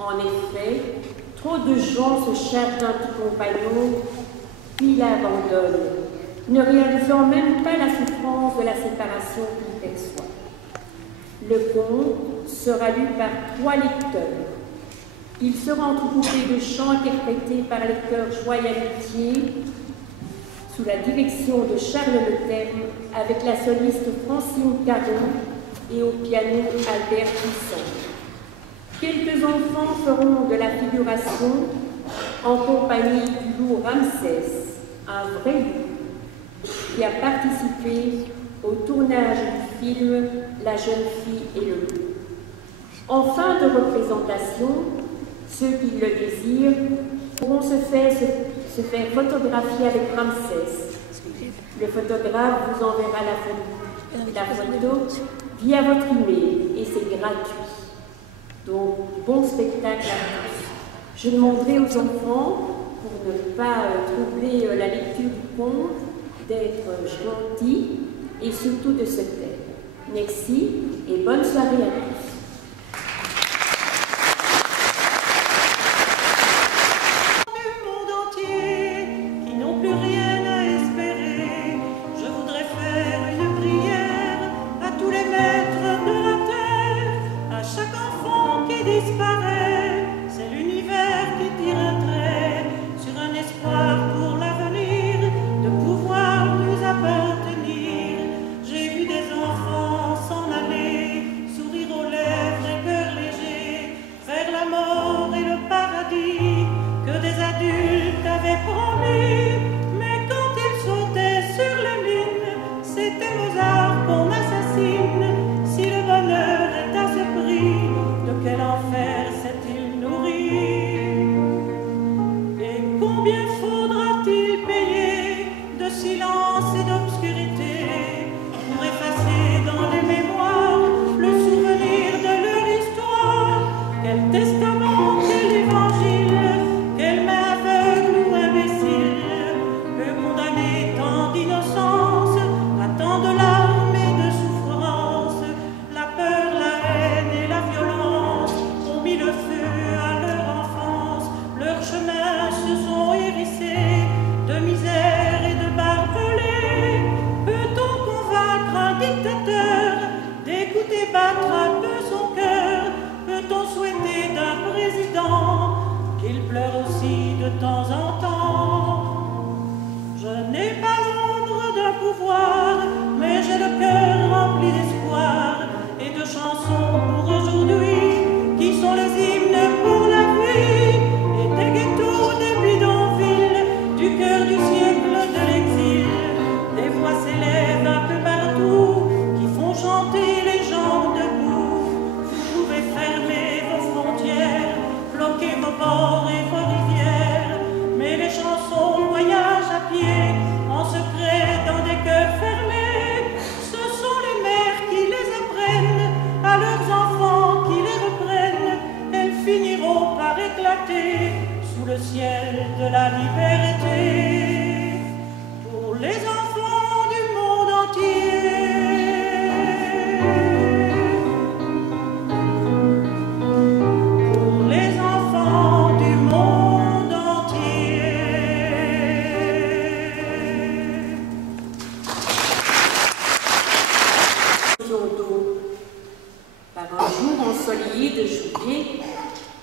En effet, trop de gens se chargent d'un petit compagnon, puis l'abandonnent, ne réalisant même pas la souffrance de la séparation qu'il perçoit. Le conte sera lu par 3 lecteurs. Il sera entrecoupé de chants interprétés par les chœurs Joie et Amitié, sous la direction de Charles Leterme, avec la soliste Francine Caron et au piano Albert Puissant. Quelques enfants feront de la figuration en compagnie du loup Ramsès, un vrai loup, qui a participé au tournage du film La jeune fille et le loup. En fin de représentation, ceux qui le désirent pourront se faire photographier avec Ramsès. Le photographe vous enverra la photo via votre email et c'est gratuit. Donc, bon spectacle à tous. Je demanderai aux enfants, pour ne pas troubler la lecture du conte, d'être gentils et surtout de se taire. Merci et bonne soirée à tous.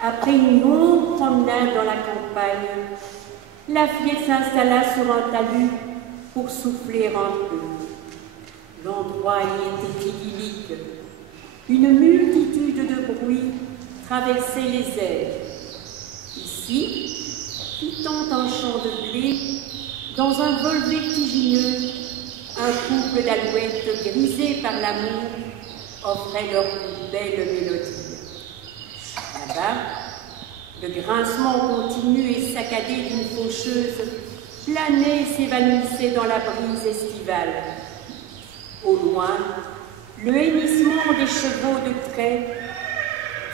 Après une longue promenade dans la campagne, la fillette s'installa sur un talus pour souffler un peu. L'endroit y était idyllique. Une multitude de bruits traversait les airs. Ici, quittant un champ de blé, dans un vol vertigineux, un couple d'alouettes grisées par l'amour offrait leur plus belle mélodie. Là-bas, le grincement continu et saccadé d'une faucheuse planait et s'évanouissait dans la brise estivale. Au loin, le hennissement des chevaux de trait,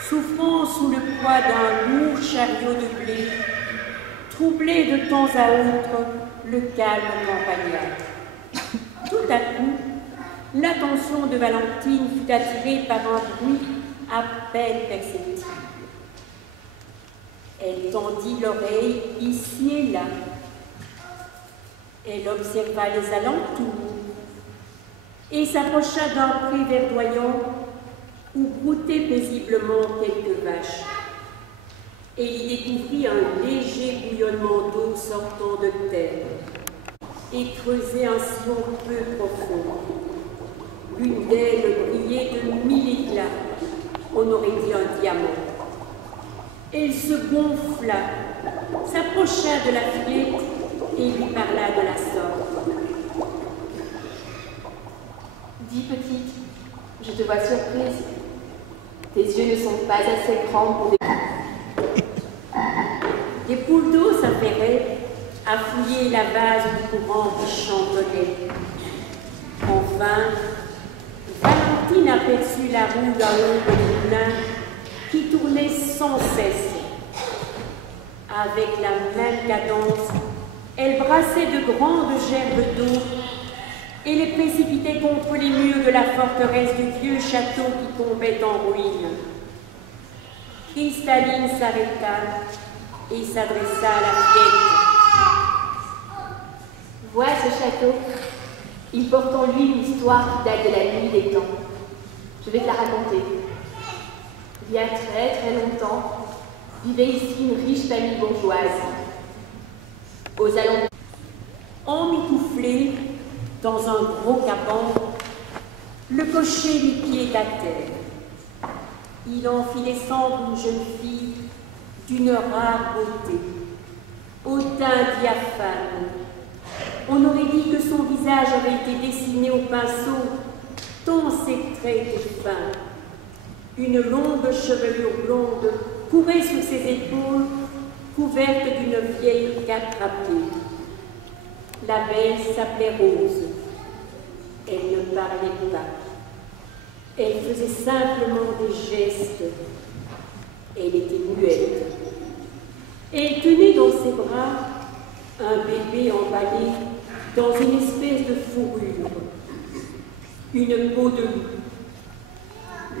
souffrant sous le poids d'un lourd chariot de blé, troublait de temps à autre le calme campagnard. Tout à coup, l'attention de Valentine fut attirée par un bruit à peine perceptible. Elle tendit l'oreille ici et là. Elle observa les alentours et s'approcha d'un pré verdoyant où broutaient paisiblement quelques vaches. Elle y découvrit un léger bouillonnement d'eau sortant de terre et creusait un sillon peu profond. L'une d'elles brillait de 1000 éclats, on aurait dit un diamant. Elle se gonfla, s'approcha de la fillette et lui parla de la sorte. « Dis, petite, je te vois surprise. Tes yeux ne sont pas assez grands pour des... » Des poules d'eau s'affairaient à fouiller la vase du courant qui chantonnait. Enfin, Valentine aperçut la roue d'un long moulin qui tournait sans cesse. Avec la même cadence, elle brassait de grandes gerbes d'eau et les précipitait contre les murs de la forteresse du vieux château qui tombait en ruine. Cristaline s'arrêta et s'adressa à la fillette. « Vois ce château. Il porte en lui une histoire qui date de la nuit des temps. Je vais te la raconter. Il y a très très longtemps, vivait ici une riche famille bourgeoise. Aux alentours, emmitouflé dans un gros caban, le cocher mit pied à terre. Il en fit descendre une jeune fille d'une rare beauté, au teint diaphane. On aurait dit que son visage avait été dessiné au pinceau, tant ses traits étaient fins. Une longue chevelure blonde courait sur ses épaules, couverte d'une vieille cape râpée. La belle s'appelait Rose. Elle ne parlait pas. Elle faisait simplement des gestes. Elle était muette. Elle tenait dans ses bras un bébé emballé dans une espèce de fourrure, une peau de loup.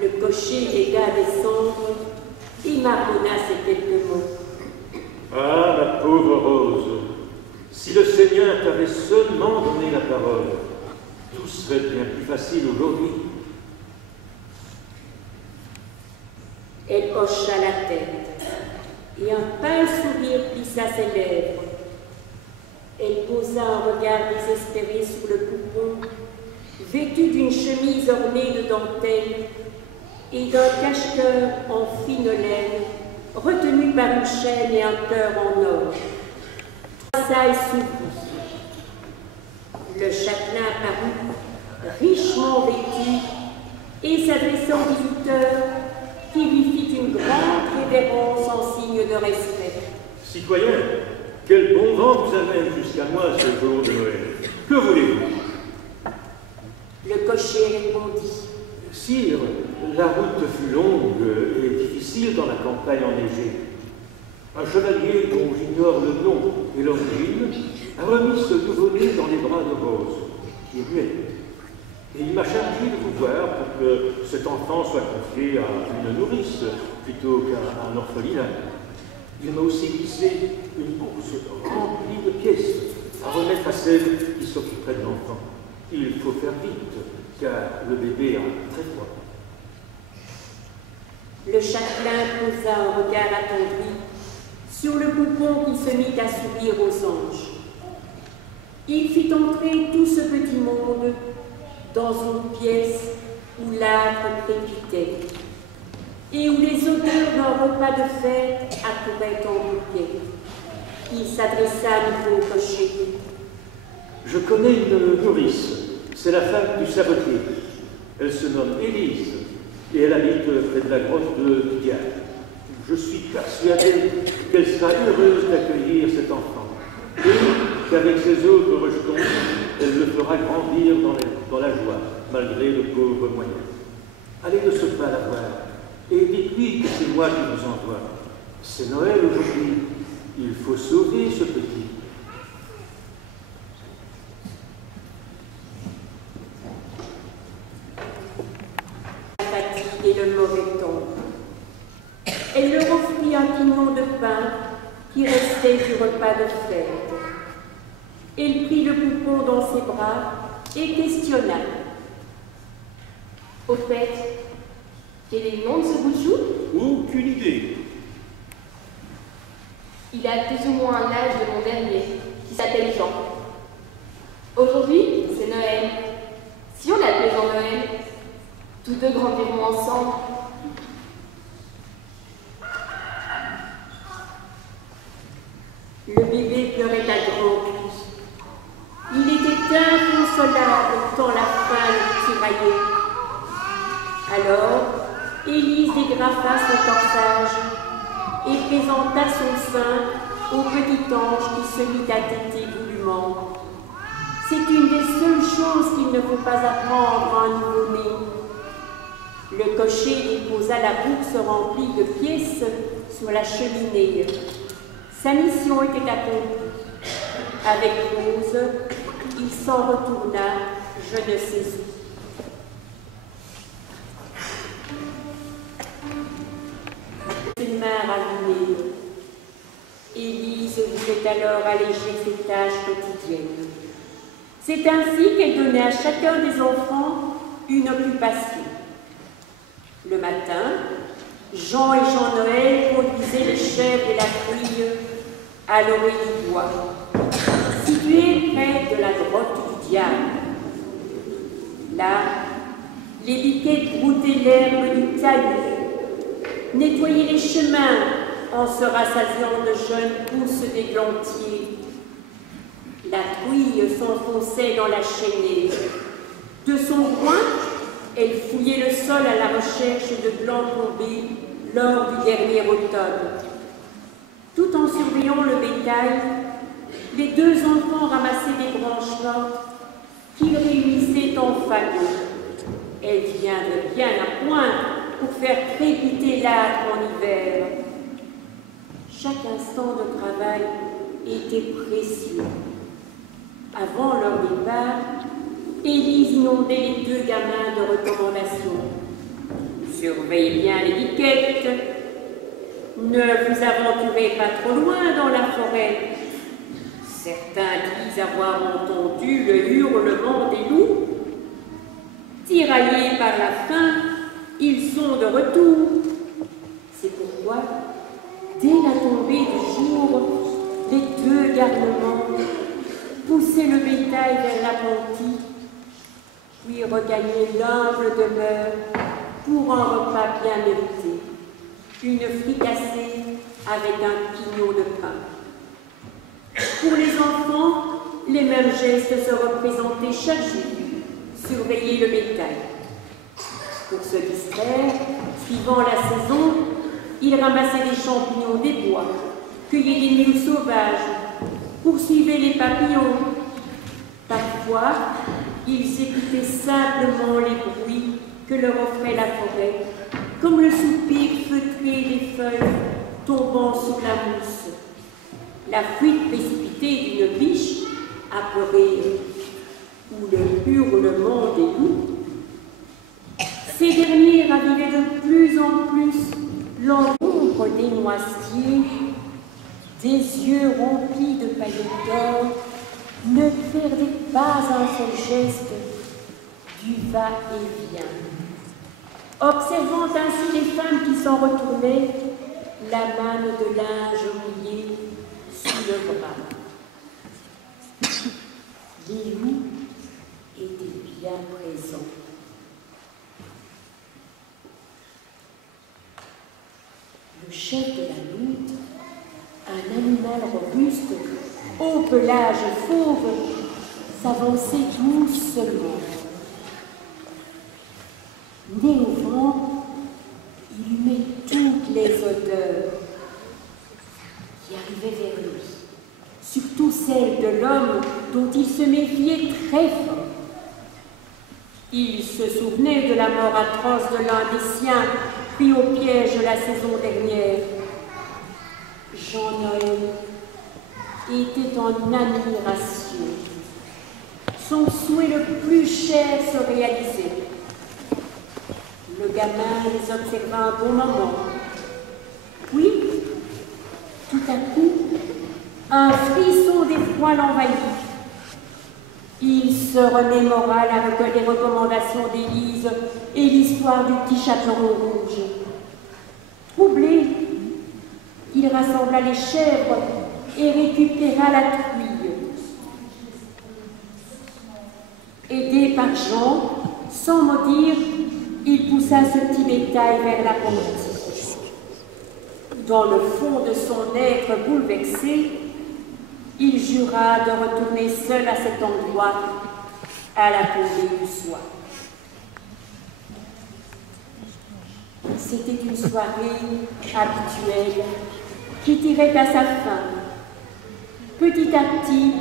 Le cocher l'aida à descendre et marmonna ces quelques mots. Ah, ma pauvre Rose, si le Seigneur t'avait seulement donné la parole, tout serait bien plus facile aujourd'hui. Elle hocha la tête et un pâle sourire plissa ses lèvres. Elle posa un regard désespéré sur le poupon, vêtu d'une chemise ornée de dentelle et d'un cache-cœur en fine laine, retenu par une chaîne et un cœur en or. Ça s'ouvrit. Le châtelain parut, richement vêtu, et s'adressant au visiteur, qui lui fit une grande révérence en signe de respect. Citoyen, quel bon vent vous amène jusqu'à moi ce jour de Noël. Que voulez-vous? Le cocher répondit. Sire, la route fut longue et difficile dans la campagne enneigée. Un chevalier dont j'ignore le nom et l'origine a remis ce nouveau-né dans les bras de Rose, qui est muette. Et il m'a chargé de vous voir pour que cet enfant soit confié à une nourrice plutôt qu'à un orphelinat. Il m'a aussi glissé une bourse remplie de pièces à remettre à celle qui s'occuperait de l'enfant. Il faut faire vite, car le bébé a très froid. Le châtelain posa un regard attendri sur le poupon qui se mit à sourire aux anges. Il fit entrer tout ce petit monde dans une pièce où l'âtre crépitait et où les odeurs d'un repas de fête accouraient en bouquet. Il s'adressa à nouveau au cocher. Je connais une nourrice, c'est la femme du sabotier. Elle se nomme Élise et elle habite près de la grotte de Pigalle. Je suis persuadé qu'elle sera heureuse d'accueillir cet enfant et qu'avec ses autres rejetons, elle le fera grandir dans la joie, malgré de pauvres moyens. Allez de ce pas la voir et dites-lui que c'est moi qui vous envoie. C'est Noël aujourd'hui, il faut sauver ce petit. La fatigue et le mauvais temps. elle leur offrit un pignon de pain qui restait du repas de fête. Elle prit le poupon dans ses bras et questionna. Au fait, quel est le nom de ce bout de chou? Aucune idée. Il a plus ou moins l'âge de mon dernier, qui s'appelle Jean. Aujourd'hui, c'est Noël. Si on l'appelait Jean-Noël, tous deux grandiront ensemble. Le bébé pleurait à grands cris. Il était inconsolable tant la faim le tiraillait. Alors, Élise dégrafa son corsage et présenta son sein au petit ange qui se mit à téter goulûment. C'est une des seules choses qu'il ne faut pas apprendre à un nouveau-né. Le cocher déposa la bourse remplie de pièces sur la cheminée. Sa mission était accomplie. Avec Rose, il s'en retourna, je ne sais où. Une main allumée. Élise voulait alors alléger ses tâches quotidiennes. C'est ainsi qu'elle donnait à chacun des enfants une occupation. Le matin, Jean et Jean-Noël conduisaient les chèvres et la fille à l'orée du bois, situé près de la grotte du diable. Là, les biquettes broutaient l'herbe du talus, nettoyaient les chemins en se rassasiant de jeunes pousses d'églantiers. La truie s'enfonçait dans la chaînée. De son coin, elle fouillait le sol à la recherche de blancs tombés lors du dernier automne. Tout en surveillant le bétail, les deux enfants ramassaient des branches mortes qu'ils réunissaient en fagots. Elles viendraient bien à point pour faire crépiter l'âtre en hiver. Chaque instant de travail était précieux. Avant leur départ, Élise inondait les deux gamins de recommandations. Surveillez bien les biquettes. Ne vous aventurez pas trop loin dans la forêt. Certains disent avoir entendu le hurlement des loups. Tiraillés par la faim, ils sont de retour. C'est pourquoi, dès la tombée du jour, les deux garnements poussaient le bétail vers l'appentis, puis regagnaient l'humble demeure pour un repas bien mérité, une fricassée avec un pignon de pain. Pour les enfants, les mêmes gestes se représentaient chaque jour, surveiller le bétail. Pour se distraire, suivant la saison, ils ramassaient des champignons des bois, cueillaient des mules sauvages, poursuivaient les papillons. Parfois, ils écoutaient simplement les bruits que leur offrait la forêt, comme le soupir feutré des feuilles tombant sur la mousse, la fuite précipitée d'une biche apeurée ou le hurlement des loups. Ces derniers ravivaient de plus en plus l'ombre des noisetiers, des yeux remplis de paillettes d'or, ne perdaient pas un seul geste du va-et-vient. Observant ainsi les femmes qui s'en retournaient, la manne de linge mouillé sous le bras. Les loups étaient bien présents. Le chef de la lutte, un animal robuste, au pelage fauve, s'avançait doucement. Né au vent, il humait toutes les odeurs qui arrivaient vers lui, surtout celles de l'homme dont il se méfiait très fort. Il se souvenait de la mort atroce de l'un des siens pris au piège la saison dernière. Jean-Noël était en admiration. Son souhait le plus cher se réalisait. Le gamin les observa un bon moment, tout à coup, un frisson d'effroi l'envahit. Il se remémora les recommandations d'Élise et l'histoire du petit chaperon rouge. Troublé, il rassembla les chèvres et récupéra la truie. Aidé par Jean, sans mot dire, il poussa ce petit bétail vers la ponte. Dans le fond de son être bouleversé, il jura de retourner seul à cet endroit à la tombée du soir. C'était une soirée habituelle qui tirait à sa fin. Petit à petit,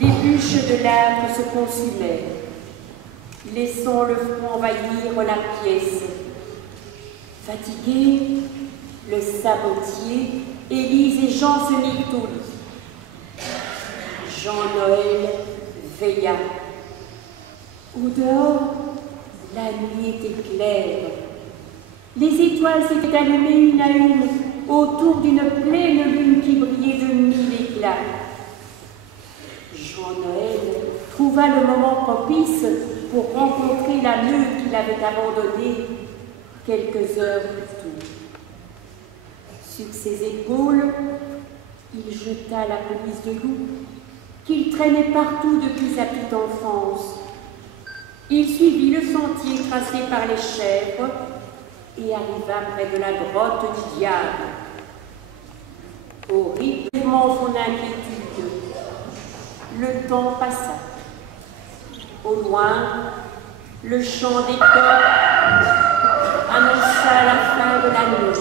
des bûches de l'âtre se consumaient, laissant le feu envahir la pièce. Fatigués, le sabotier, Élise et Jean se mirent au lit. Jean-Noël veilla. Au dehors, la nuit était claire. Les étoiles s'étaient allumées une à une autour d'une pleine lune qui brillait de 1000 éclats. Jean-Noël trouva le moment propice pour rencontrer la meute qu'il avait abandonnée quelques heures plus tôt. Sur ses épaules, il jeta la pelisse de loup qu'il traînait partout depuis sa petite enfance. Il suivit le sentier tracé par les chèvres et arriva près de la grotte du diable. Horriblement son inquiétude, le temps passa. Au loin, le chant des coqs annonça la fin de la nuit.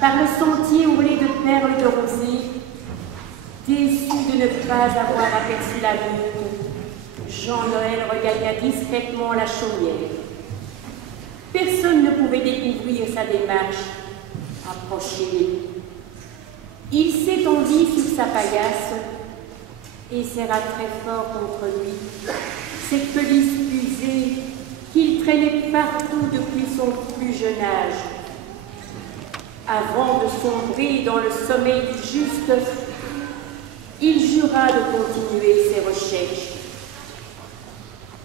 Par le sentier ourlé de perles de rosée, déçu de ne pas avoir aperçu la lune, Jean-Noël regagna discrètement la chaumière. Personne ne pouvait découvrir sa démarche. Approchez-les. Il s'étendit sur sa paillasse et serra très fort contre lui cette pelisse usée qu'il traînait partout depuis son plus jeune âge. Avant de sombrer dans le sommeil du juste, il jura de continuer ses recherches.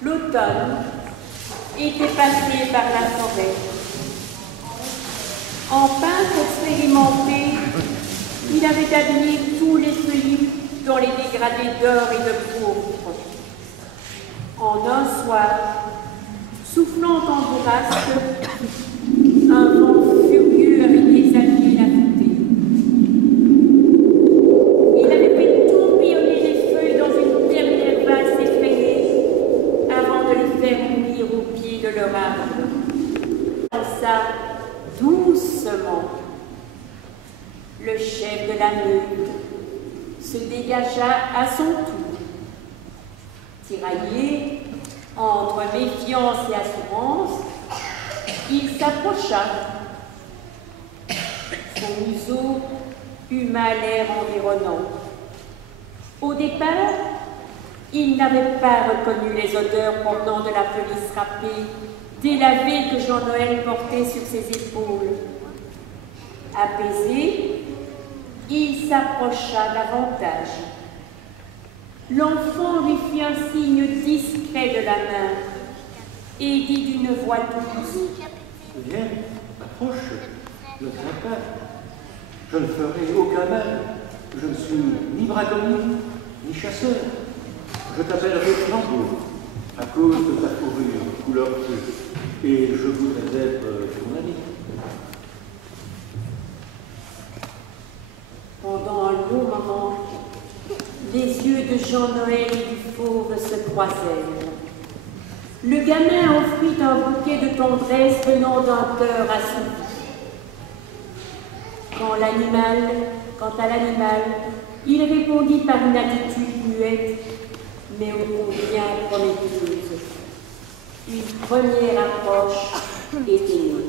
L'automne était passé par la forêt. En peintre expérimenté, il avait habillé tous les feuillus dans les dégradés d'or et de pourpre. En un soir, soufflant en bourrasque, un vent furieux avait déshabillé la futaie. Il avait fait tourbillonner les feuilles dans une dernière valse effrayée avant de les faire mourir au pied de leur arbre. Ça, doucement, le chef de la meute se dégagea à son tour. Tiraillé entre méfiance et assurance, il s'approcha. Son museau huma l'air environnant. Au départ, il n'avait pas reconnu les odeurs provenant de la pelisse râpée, délavée que Jean-Noël portait sur ses épaules. Apaisé, il s'approcha davantage. L'enfant lui fit un signe discret de la main et dit d'une voix douce: Viens, approche, ne crains pas. Je ne ferai aucun mal. Je ne suis ni braconnier, ni chasseur. Je t'appellerai Flambeau, à cause de ta fourrure couleur feu, et je voudrais être ton ami. Pendant un long moment, les yeux de Jean-Noël et du fauve se croisèrent. Le gamin offrit un bouquet de tendresse venant d'un cœur assouvi. Quant à l'animal, il répondit par une attitude muette, mais ô combien prometteuse. Une première approche était née.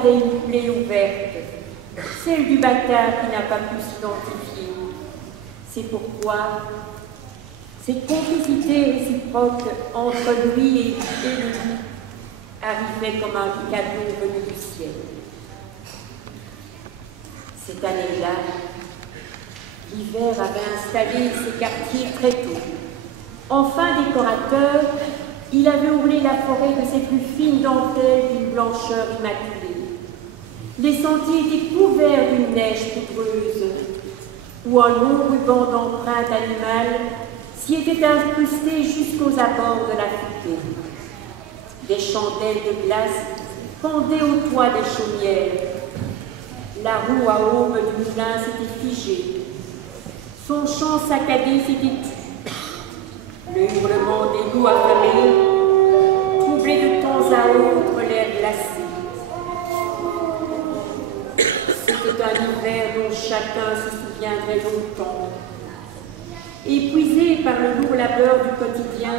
regardait une plaie ouverte, celle du bâtard qui n'a pas pu s'identifier. C'est pourquoi cette complicité réciproque entre lui et lui arrivait comme un cadeau venu du ciel. Cette année-là, l'hiver avait installé ses quartiers très tôt. Enfin décorateur, il avait ourlé la forêt de ses plus fines dentelles d'une blancheur immaculée. Les sentiers étaient couverts d'une neige poudreuse, où un long ruban d'empreintes animales s'y était incrusté jusqu'aux abords de la futaie. Des chandelles de glace pendaient au toit des chaumières. La roue à aube du moulin s'était figée. Son chant saccadé s'était tu. Le hurlement des loups affamés troublait de temps à autre l'air glacé. C'était un hiver dont chacun se souviendrait longtemps. Épuisé par le lourd labeur du quotidien,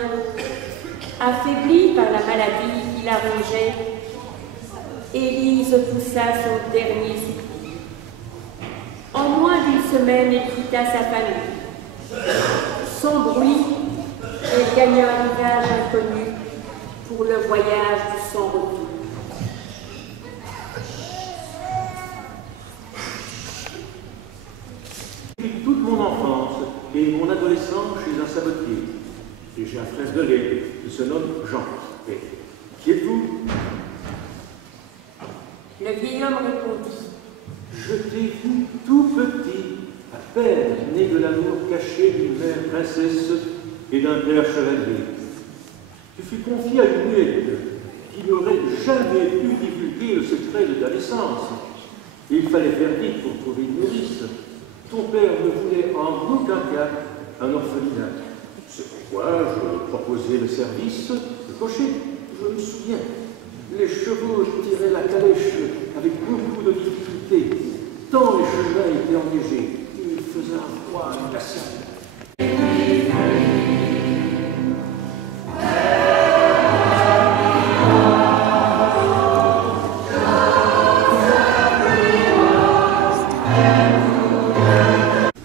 affaiblie par la maladie qui la rongeait, Élise poussa son dernier soupir. En moins d'une semaine, elle quitta sa famille. Sans bruit, elle gagna un rivage inconnu pour le voyage du sans-retour. Toute mon enfance et mon adolescence chez un sabotier. Et j'ai un frère de lait qui se nomme Jean. Et qui êtes-vous? Le vieil homme répondit. Je t'ai vu tout petit, à peine né de l'amour caché d'une mère princesse et d'un père chevalier. Tu fus confié à une muette qui n'aurait jamais pu divulguer le secret de ta naissance. Et il fallait faire vite pour trouver une nourrice. Ton père ne voulait en aucun cas un orphelinat. C'est pourquoi je proposais le service de cocher. Je me souviens. Les chevaux tiraient la calèche avec beaucoup de difficulté, tant les chemins étaient enneigés. Il faisait un froid glacial.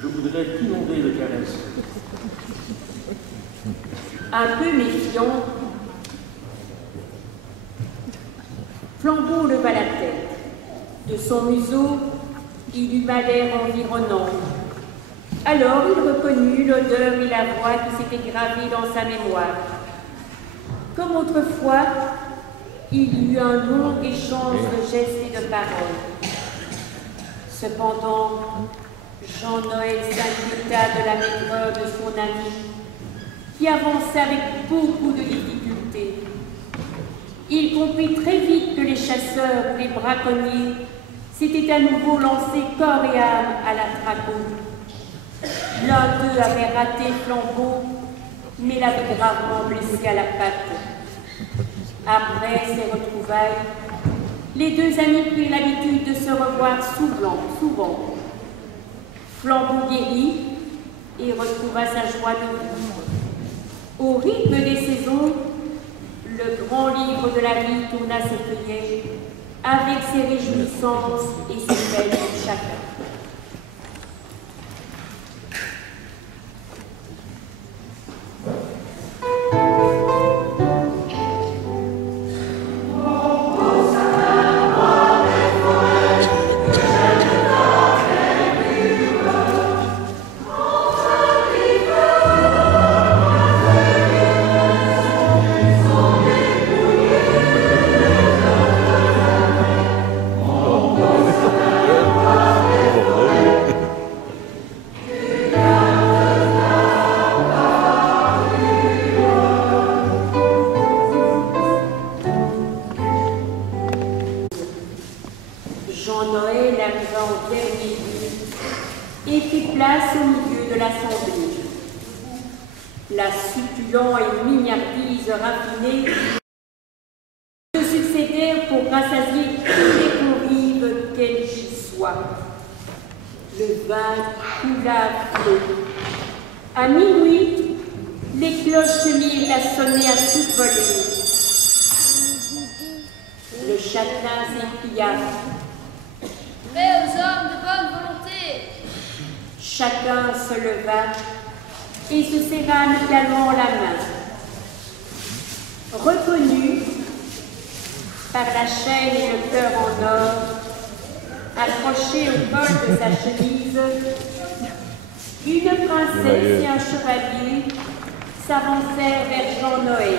Je voudrais t'inonder de caresses. Un peu méfiant, Flambeau leva la tête. De son museau, il eut l'air environnant. Alors il reconnut l'odeur et la voix qui s'étaient gravées dans sa mémoire. Comme autrefois, il y eut un long échange de gestes et de paroles. Cependant, Jean-Noël s'inquiéta de la maigreur de son ami, qui avançait avec beaucoup de difficultés. Il comprit très vite que les chasseurs, les braconniers, s'étaient à nouveau lancés corps et âme à la traco. L'un d'eux avait raté Flambeau, mais l'avait gravement blessé à la patte. Après ces retrouvailles, les deux amis prirent l'habitude de se revoir souvent. Flambeau guérit et retrouva sa joie de vivre. Au rythme des saisons, le grand livre de la vie tourna ses feuillets avec ses réjouissances et ses peines pour chacun. Jean-Noël arriva au dernier lieu et fit place au milieu de l'assemblée. La succulente et mignardise raffinée se succédèrent pour rassasier tous les convives, quels qu'ils soient. Le vin coula à flot. À minuit, les cloches se mirent à sonner à toute volée. Le chacun s'écria. Paix aux hommes de bonne volonté. Chacun se leva et se serra amicalement la main. Reconnu par la chaîne et le cœur en or, accroché au col de sa chemise, une princesse et un chevalier s'avancèrent vers Jean-Noël.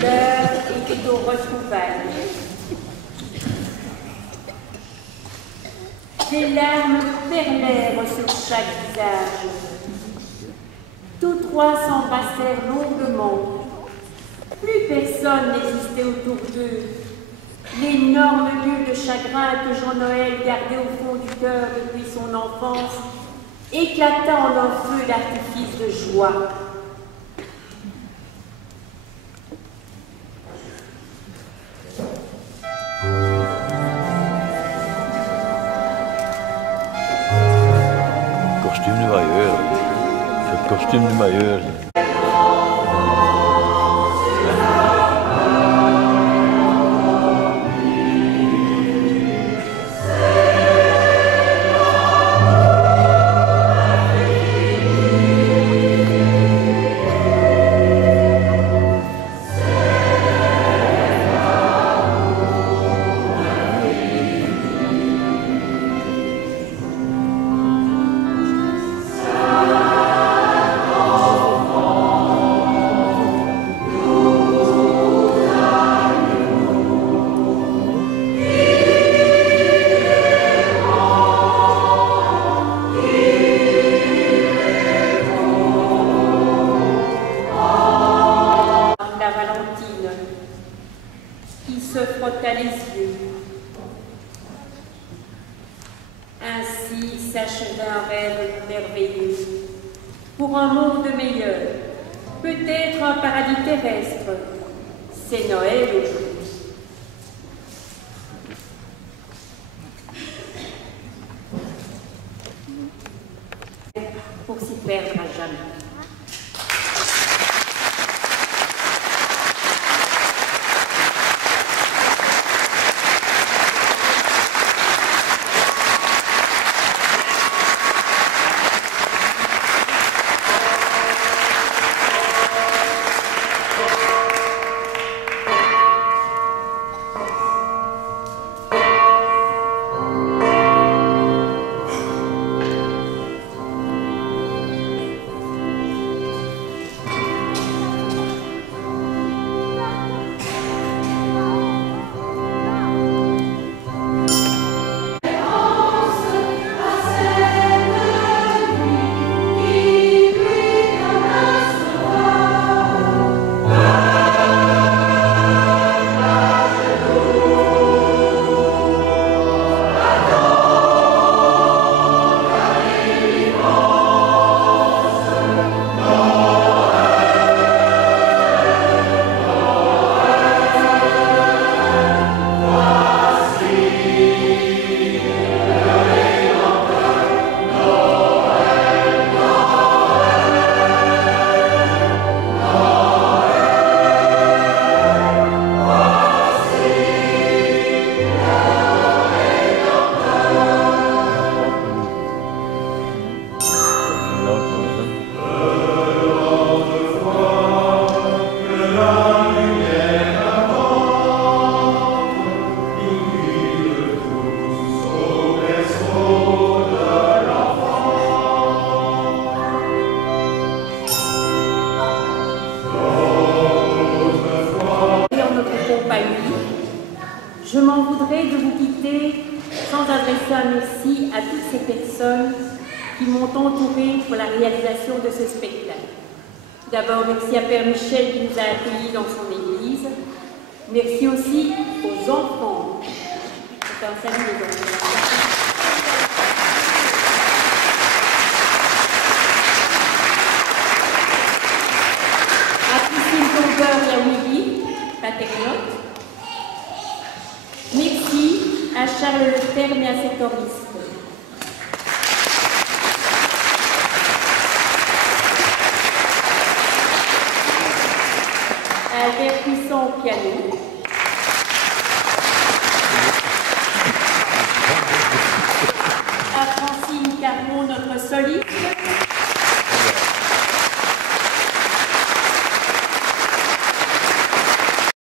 L'heure était au retrouvailles. Des larmes perlèrent sur chaque visage. Tous trois s'embrassèrent longuement. Plus personne n'existait autour d'eux. L'énorme bulle de chagrin que Jean-Noël gardait au fond du cœur depuis son enfance éclata en un feu d'artifice de joie. Kostuum du majeur. Het kostuum du majeur. Ainsi s'achevait un rêve merveilleux. Pour un monde meilleur, peut-être un paradis terrestre. C'est Noël aujourd'hui. Pour s'y perdre à jamais. Je m'en voudrais de vous quitter sans adresser un merci à toutes ces personnes qui m'ont entouré pour la réalisation de ce spectacle. D'abord, merci à Père Michel qui nous a accueillis dans son église. Merci aussi aux enfants. C'est un salut les enfants. À Christine Tombeur et à Willy, paternote. Merci à Charles Leterme et à ses choristes. À Albert Puissant au piano. solide